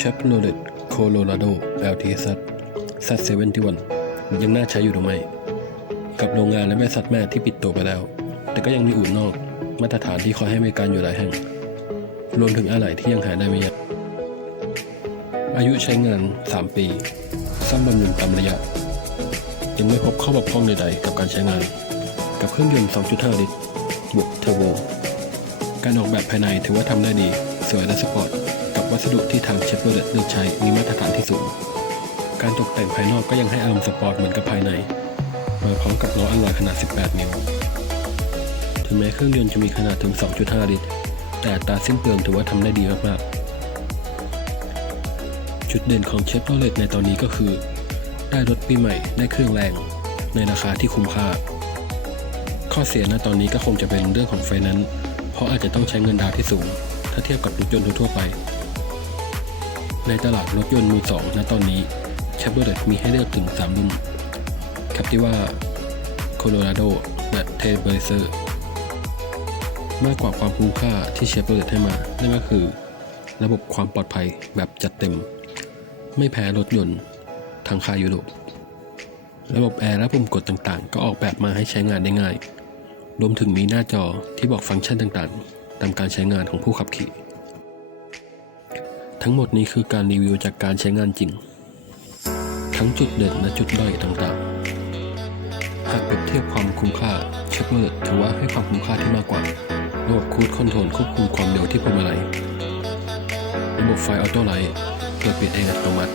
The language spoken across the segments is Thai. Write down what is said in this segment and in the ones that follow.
Chevrolet Colorado LTZ Z71 ยังน่าใช้อยู่หรือไม่ กับโรงงานและบริษัทแม่ที่ปิดตัวไปแล้ว แต่ก็ยังมีอู่นอก มาตรฐานที่คอยให้บริการอยู่หลายแห่ง รวมถึงอะไหล่ที่ยังหาได้ไม่ยากอายุใช้งาน 3 ปีซ่อมบำรุงตามระยะ ยังไม่พบข้อบกพร่องใดๆ กับการใช้งาน กับเครื่องยนต์ 2.5 ลิตรบวกเทอร์โบ การออกแบบภายในถือว่าทำได้ดี สวยและสปอร์ต วัสดุที่ทางเชฟโรเลตเลือกใช้มีมาตรฐานที่สูง การตกแต่งภายนอกก็ยังให้อารมณ์สปอร์ตเหมือนกับภายใน มาพร้อมกับล้ออัลลอยขนาด 18 นิ้ว ถึงแม้เครื่องยนต์จะมีขนาดถึง 2.5 ลิตร แต่ตาสิ้นเปลืองถือว่าทำได้ดีมากๆ จุดเด่นของเชฟโรเลตในตอนนี้ก็คือ ได้รถปีใหม่ได้เครื่องแรง ในราคาที่คุ้มค่า ข้อเสียณตอนนี้ก็คงจะเป็นเรื่องของไฟนนซ์เพราะอาจจะต้องใช้เงินดาวที่สูงถ้าเทียบกับรถยนต์ทั่วไป ในตลาดรถยนต์มือสองณตอนนี้ Chevrolet มีให้เลือกถึง 3 รุ่น Captiva Colorado และ Trailblazer มากกว่าความคุ้มค่าที่ Chevrolet ให้มา นั่นก็คือ ระบบความปลอดภัยแบบจัดเต็ม ไม่แพ้รถยนต์ทางค่ายยุโรป ระบบแอร์และปุ่มกดต่างๆ ก็ออกแบบมาให้ใช้งานได้ง่าย รวมถึงมีหน้าจอที่บอกฟังก์ชันต่างๆ ตามการใช้งานของผู้ขับขี่ ทั้งหมดนี้คือการรีวิวจากการใช้งานจริง ทั้งจุดเด่นและจุดด้อยต่างๆ หากเปรียบเทียบความคุ้มค่าเชฟโรเลตถือว่าให้ความคุ้มค่าที่มากกว่า ระบบคูดคอนโทรลควบคุมความเร็วที่พวงมาลัย ระบบไฟออโต้ไลท์เปิดปิดเองอัตโนมัติ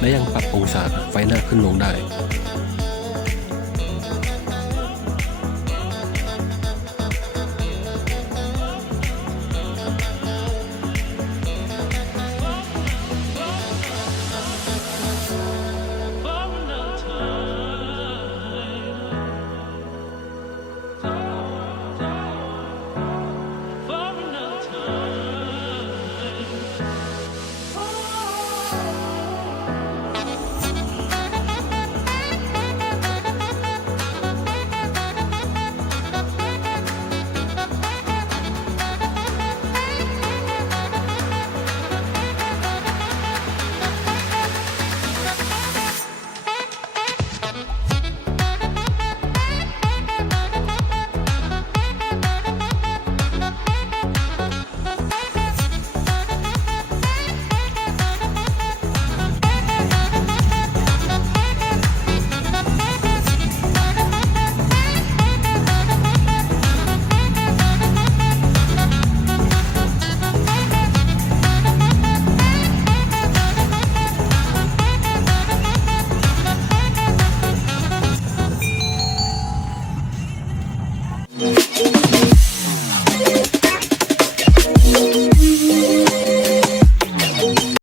และยังปรับองศาไฟหน้าขึ้นลงได้